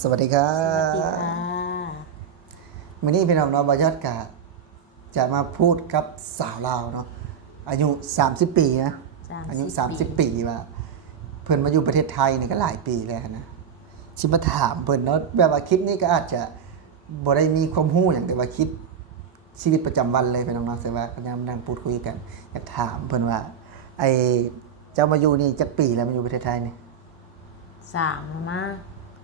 สวัสดีครัสวัสดีบค่ะวันนี้พี่น้องเนาะบอยอดกะจะมาพูดกับสาวลาวเนาะอายุ30ปีนะอายุ30ปีว่าเพิ่นมาอยู่ประเทศไทยนี่ก็หลายปีแล้วนะสิมาถามเพิ่นเนาะแบบว่าคลิปนี้ก็อาจจะบ่ได้มีความรู้หยังแต่ว่าคิดชีวิตประจำวันเลยพี่น้องเนาะแต่ว่าก็ยังนั่งพูดคุยกันอยากถามเพิ่นว่าไอ้เจ้ามาอยู่นี่จักปีแล้วมาอยู่ประเทศไทยนี่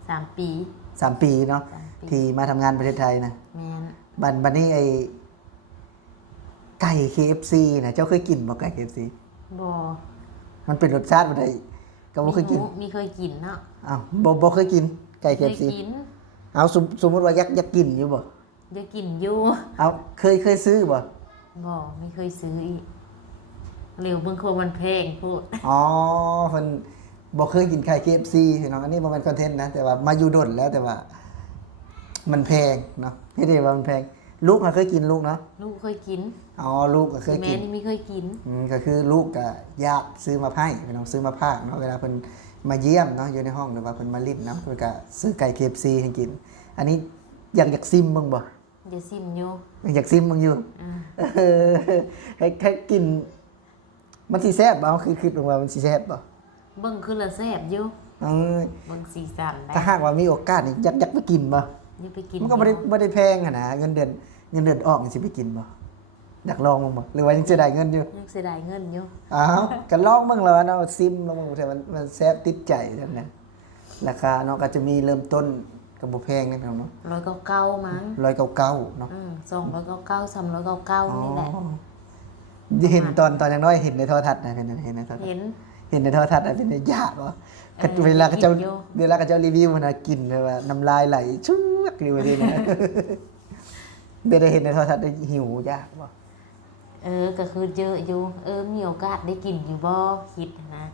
3 ปี3 ปีเนาะ3 ปีที่มาทำงานประเทศไทยนะ แม่นบัดนี้ไอ้ไก่ KFC นะเจ้าเคยกินบ่ไก่ KFC บ่ มันเป็นรสชาติบ่ได้ก็บ่เคยกิน มีเคยกินเนาะอ้าวบ่เคยกินไก่ เคย KFC กินเอาสมมุติว่าอยากกินอยู่บ่ จะกินอยู่ เอาเคยซื้อบ่ บ่ไม่เคยซื้ออีกเร็วบางคนมันแพงพูด อ๋อเพิ่นบ่เคยกินไก่ KFC พี่น้องอันนี้บ่แม่นคอนเทนต์นะแต่ว่ามาอยู่ดนแล้วแต่ว่ามันแพงเนาะพี่ได้ว่ามันแพงลูกเคยกินลูกเนาะ ลูกเคยกิน อ๋อลูกก็เคย แม่ กิน นี่ไม่เคยกิน ก็คือลูกกับญาติซื้อมาให้พี่น้องซื้อมาพากเนาะเวลาเพิ่นมาเยี่ยมเนาะอยู่ในห้องหรือว่าเพิ่นมาลิ้นเนาะเพิ่นก็ซื้อไก่ KFC ให้กิน อันนี้อยากซิมบ้างบ่จะซิมอยู่อยากซิมบ้างอยู่ อ่า เออให้กินมันสิแซ่บบ่เอาคือคิดว่ามันสิแซ่บบ่เบิ่งคือละแซ่บอยู่เออ เบิ่งสีสันได้ ถ้าหากว่ามีโอกาสนี่อยากไปกินบ่ อย่าไปกิน มันก็บ่ได้แพงขนาดเงินเดือนออกนี่สิไปกินบ่อยากลองบ้างบ่หรือว่ายังเสียดายเงินอยู่ ยังเสียดายเงินอยู่ อ้าวก็ลองเบิ่งแล้วเนาะซิมลองเบิ่งแต่มันแซ่บติดใจนั่นนะราคาเนาะก็จะมีเริ่มต้นก็บ่แพงนะพี่น้องเนาะ199มั้ง199เนาะ299 399นี่แหละ เห็นตอนยังน้อยเห็นในโทรทัศน์นะเห็นในโทรทัศน์ เห็น เห็นในโทรทัศน์เป็นยากบ่ เออ เวลาเขาเจ้า กินอยู่ เวลาเขาเจ้ารีวิวมันน่ะกินเลยว่าน้ำลายไหลชุกอยู่ว่าซี่นะได้เห็นในโทรทัศน์ได้หิวยากบ่ ก็คือเยอะอยู่มีโอกาสได้กินอยู่บ่คิดนะ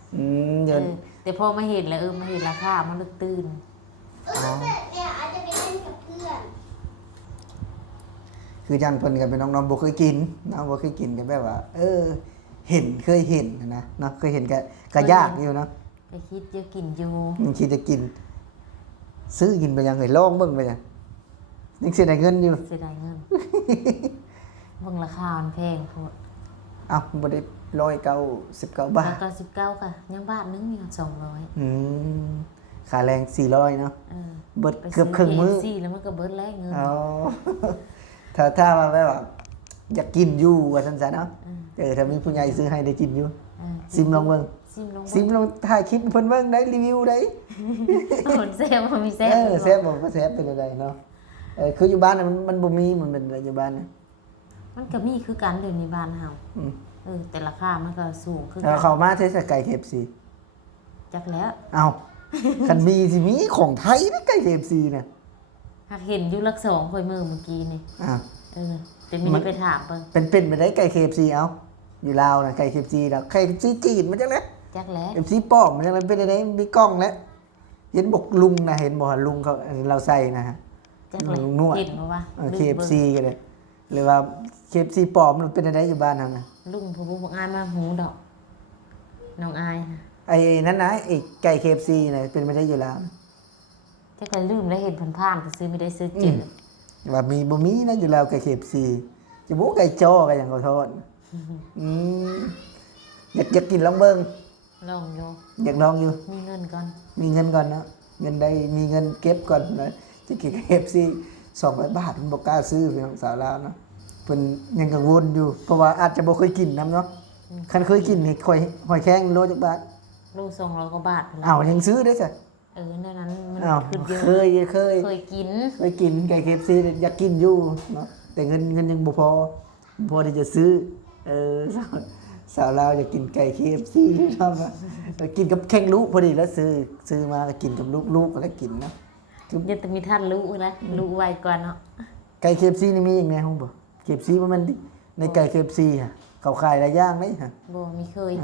เดี๋ยว แต่พอมาเห็นแล้วมาเห็นราคามันลึกตื่น อ๋อ เนี่ยอาจจะไปเล่นกับเพื่อน คือจังเพิ่นก็เป็นน้องๆบ่เคยกินเนาะบ่เคยกินก็แบบว่า เคยเห็นนะเนาะเคยเห็นก็ยากอยู่เนาะ ก็คิดจะกินอยู่ มันคิดจะกิน ซื้อกินไปยังเคยลองเบิ่งไปยังยังเสียดายเงินอยู่ เสียดายเงิน เบิ่งราคามันแพงโพด เอ้าบ่ได้199 บาท แล้วก็19ค่ะยังบาทนึงมี200ค่าแรง400เนาะ เออ เบิด ไป เกือบครึ่งมื้อ KFC แล้วมันก็เบิดแล้วเงิน อ๋อ ถ้ามาแบบว่าอยากกินอยู่ว่าซั่นซะเนาะถ้ามีผู้ใหญ่ซื้อให้ได้กินอยู่ ซิมลองเบิ่ง ซิมลองถ่ายคลิปเพิ่นเบิ่งได้รีวิวได้ ผลแซ่บมันมีแซ่บ แซ่บบ่ก็แซ่บเป็นจังไดเนาะคืออยู่บ้านน่ะมันบ่มีมันเป็นอะไรอยู่บ้านน่ะ มันก็มีคือกันเดี๋ยวนี้บ้านเฮา อืม แต่ราคามันก็สูงคือ แล้วเข้ามาเทศกาล KFC จักแล้ว เอ้าคันมีสิมีของไทยนะไก่ KFC น่ะ หากเห็นอยู่ลัก2ค่อยมื้อเมื่อกี้นี่ อ้าว แต่มีไปถามเบิ่ง เป็นไปได้ไก่ KFC เอ้าอยู่ลาวน่ะไก่ KFC แล้วไก่ KFC จีนมันจังได๋ จักแล้ว KFC ปลอมมันจังได๋เป็นจังได๋มีกล้องแล้วเห็นบอกลุงนะเห็นบ่ลุงเขาอันนี้เราใส่นะฮะ จักแล้ว นวด เห็นบ่ว่า KFC ก็เลยหรือว่า KFC ปลอมมันเป็นจังได๋อยู่บ้านเฮานะ ลุงผู้บ่งานมาหูดอกน้องอายค่ะ ไอ้นั่นนะไอ้ไก่ KFC น่ะเป็นไปได้อยู่แล้ว จักก็ลืมแล้วเห็นผ่านๆก็ซื้อไม่ได้ซื้อเจ็บ ว่ามีบ่มีนะอยู่แล้วไก่ KFC จะบ่ไก่จ้อก็ยังขอโทษอืมอยากกินลองเบิ่ง ลองอยู่ อยากลองอยู่ มีเงินก่อน มีเงินก่อนเนาะเงินได้มีเงินเก็บก่อนนะจะกิน KFC 200 บาทมันบ่กล้าซื้อพี่น้องสาวลาวเนาะเพิ่นยังกังวลอยู่เพราะว่าอาจจะบ่เคยกินนํเนาะคันเคยกินนี่ค่อยหอยแครงโลจักบาท ลูก200กว่าบาทพุ่นล่ะ อ้าวยังซื้อได้ซะ ในนั้นมัน อ้าว ขึ้นเยอะ เคย เคยกิน เคยกินไก่ KFC อยากกินอยู่เนาะแต่เงินยังบ่พอที่จะซื้อสาวลาวอยากกินไก่ KFC ชอบอ่ะกินกับแข้งลูกพอดีแล้วซื้อมาก็กินกับลูกแล้วกินเนาะ ยังจะมีท่านรู้นะรู้ไว้ก่อนเนาะ ไก่ KFC นี่มีอีกแน่ฮู้บ่ KFC บ่แม่นในไก่ KFC ฮะเขาขายหลายอย่างเลยฮะ บ่มีเคย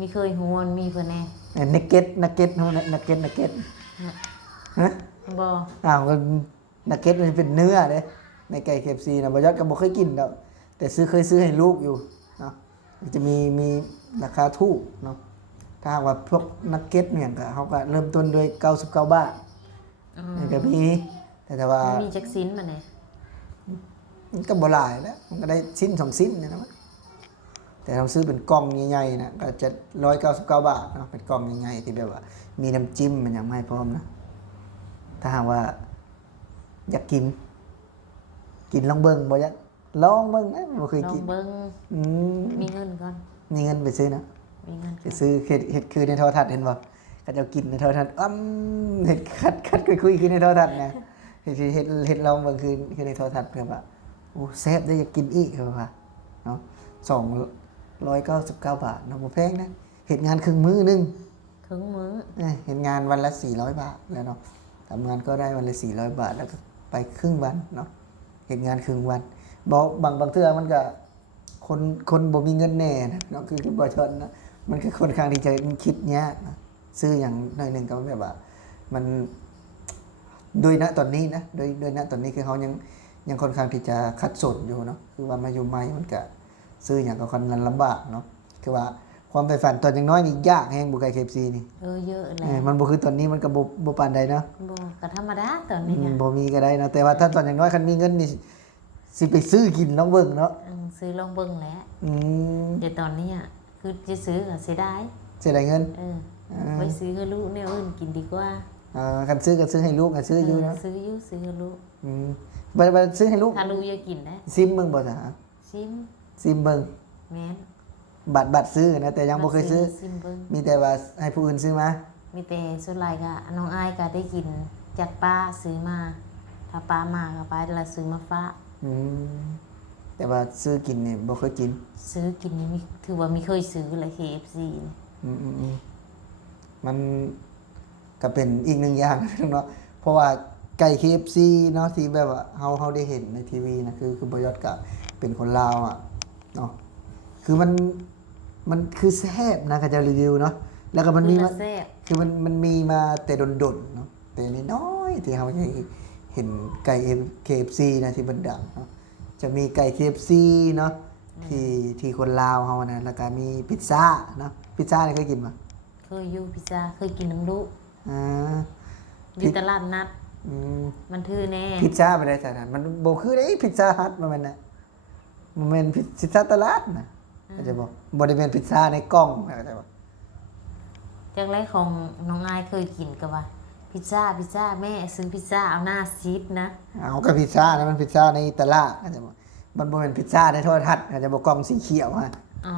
มีเคยฮู้มันมีเพิ่นแน่ นักเก็ตฮู้นักเก็ตฮะ บ่ อ้าวก็นักเก็ตมันเป็นเนื้อเด้ในไก่ KFC น่ะบ่ยอดก็บ่เคยกินดอกแต่เคยซื้อให้ลูกอยู่เนาะมันจะมีราคาถูกเนาะถ้าหากว่าพวกนักเก็ตเนี่ยก็เขาก็เริ่มต้นด้วย99 บาท อ๋อ ก็มีแต่ว่า มีจักซินมาเนี่ย มันก็บ่หลายแล้วมันก็ได้ชิ้นสองชิ้นเนยนะมั้งแต่เราซื้อเป็นกล่องใหญ่ๆนะก็จะ199 บาทเนาะเป็นกล่องใหญ่ๆที่แบบว่า มีน้ำจิ้มมันยังไม่พร้อมนะถ้าหากว่า อยากกินลองเบิ่งบ่อยากลองเบิ่งนะบ่เคย ลอ กิ ง น เบิ่ง อืม มีเงินก่อน มีเงินไปซื้อนะ มีเงิน ไปซื้อเห็ดคือในโทรทัศน์เห็นบ่ก็จะกินในโทรทัศน์เห็ดคัดคุยคือในโทรทัศน์นะเห็ดลองเบิ่งคือในโทรทัศน์เพิ่นว่าโอ้แซ่บได้อยากกินอีกเพิ่นว่าเนาะ299 บาทเนาะบ่แพงนะเฮ็ดงานครึ่งมื้อนึง ครึ่งมื้อ เฮ็ดงานวันละ400 บาทแล้วเนาะทำงานก็ได้วันละ400 บาทแล้วก็ไปครึ่งวันเนาะเฮ็ดงานครึ่งวันบ่บางเทื่อมันก็คนบ่มีเงินแน่นะเนาะคือบ่ชนนะมันก็ค่อนข้างที่จะคิดยากนะซื้ออย่างหน่อยหนึงก็แบบว่า มันโดยณตอนนี้นะโดยณตอนนี้คือเขายังค่อนข้างที่จะคัดสนอยู่เนาะคือว่ามาอยู่ใหม่มันก็ซื้ออย่างก็ค่อนข้างลำบากเนาะคือว่าความใฝ่ฝันตอนยังน้อยนี่ยากแฮงบ่ไกล KFC นี่ เยอะแหละ มันบ่คือตอนนี้มันก็บ่ปานใดเนาะ บ่ก็ธรรมดาตอนนี้น่ะ บ่มีก็ได้เนาะแต่ว่าถ้าตอนยังน้อยคันมีเงินนี่สิไปซื้อกินลองเบิ่งเนาะ ซื้อลองเบิ่งแหละ อืม แต่ตอนนี้อะคือจะซื้อก็เสียดาย เสียดายเงิน ไปซื้อให้ลูกแนวอื่นกินดีกว่า คันซื้อก็ซื้อให้ลูกก็ซื้ออยู่เนาะ ซื้อให้ลูก อืมบ่ซื้อให้ลูก ถ้าลูกอยากกินนะ ซิมเบิ่งบ่จ้ะ ชิม ซิมเบิ่ง แม่น บัตรซื้อนะแต่ยังบ่เคยซื้อ ชิมเบิ่ง มีแต่ว่าให้ผู้อื่นซื้อมา มีแต่ส่วนหลายก็น้องอายก็ได้กินจากป้าซื้อมา ถ้าป้ามาก็ป้าละซื้อมาฝาก อืมแต่ว่าซื้อกินนี่บ่เคยกิน ซื้อกินนี่มีถือว่ามีเคยซื้อเลย KFC นี่ อืมมันก็เป็นอีกหนึ่งอย่างเนาะเพราะว่าไก่ KFC เนาะที่แบบว่าเฮาได้เห็นในทีวีนะคือบ่ยศก็เป็นคนลาวอ่ะเนาะคือมันคือแซ่บนะเขาจะรีวิวเนาะแล้วก็มันมี คือ มา ละแซ่บ คือมันมีมาแต่ดนๆเนาะแต่น้อยๆที่เฮาจะเห็นไก่ KFC นะที่มันดังเนาะจะมีไก่ KFC เนาะที่คนลาวเฮานะแล้วก็มีพิซซ่าเนาะพิซซ่านี่เคยกินบ่ เคยอยู่พิซซ่าเคยกินน้ำลูก อ่า อยู่ตลาดนัด อืม มันถือแน่ พิซซ่าไปได้แต่นั้นมันบ่คือได้พิซซ่าฮัทมันแม่นน่ะมันเป็นพิซซ่าตลาดนะเข้าใจบ่บ่ได้เป็นพิซซ่าในกล่องเข้าใจบ่ จากแรกของน้องอายเคยกินก็ว่าพิซซ่าแม่ซื้อพิซซ่าเอาหน้าซีดนะ เอากับพิซซ่านะมันพิซซ่าในตลาดเข้าใจบ่มันบ่เป็นพิซซ่าในโทรทัศน์เข้าใจบ่กล่องสีเขียวฮะ อ๋อ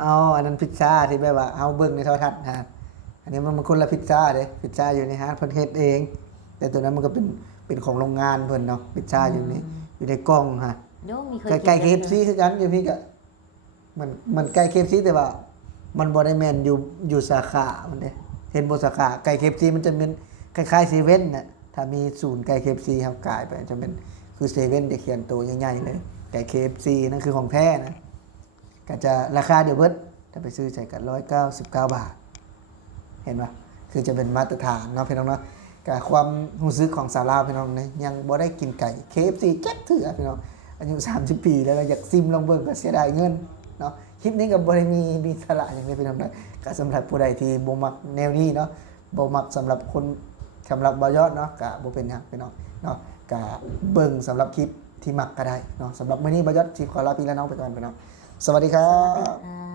เอาอันนั้นพิซซ่าที่แบบว่าเฮาเบิ่งในโทรทัศน์ฮะอันนี้มันคนละพิซซ่าเด้พิซซ่าอยู่ในร้านเพิ่นเฮ็ดเอง แต่ตัวนั้นมันก็เป็นของโรงงานเพิ่นเนาะพิซซ่าอยู่ในกล่องฮะ โยมมีเคย ไก่ กิน KFC คือกันอยู่พี่ก็มันไก่ KFC แต่ว่า มันบ่ได้แม่นอยู่สาขามันเด้เห็นบ่สาขาไก่ KFC มันจะเป็นคล้ายๆเซเว่นน่ะถ้ามีศูนย์ไก่ KFC ครับกลายไปจะเป็นคือเซเว่นจะเขียนตัวใหญ่ๆเลยไก่ KFC นั่นคือของแท้นะก็จะราคาเดียวเบิดถ้าไปซื้อใส่กัน199 บาท เห็นป่ะคือจะเป็นมาตรฐานเนาะพี่น้องเนาะกับความรู้สึกของสาวลาวพี่น้องเนี่ยยังบ่ได้กินไก่ KFC แก๊กเถื่อพี่น้องอายุ30 ปีแล้วก็อยากซิมลองเบิ่งก็เสียดายเงินเนาะคลิปนี้ก็บ่ได้มีสาระอย่างนี้พี่น้องนะก็สำหรับผู้ใดที่บ่มักแนวนี้เนาะบ่มักสำหรับคนสำหรับบ่ยอดเนาะก็บ่เป็นหยังพี่น้องเนาะก็เบิ่งสำหรับคลิปที่มักก็ได้เนาะสำหรับมื้อนี้บ่ยอดสิขอลาพี่และน้องไปก่อนพี่น้องสวัสดีครับ อ่า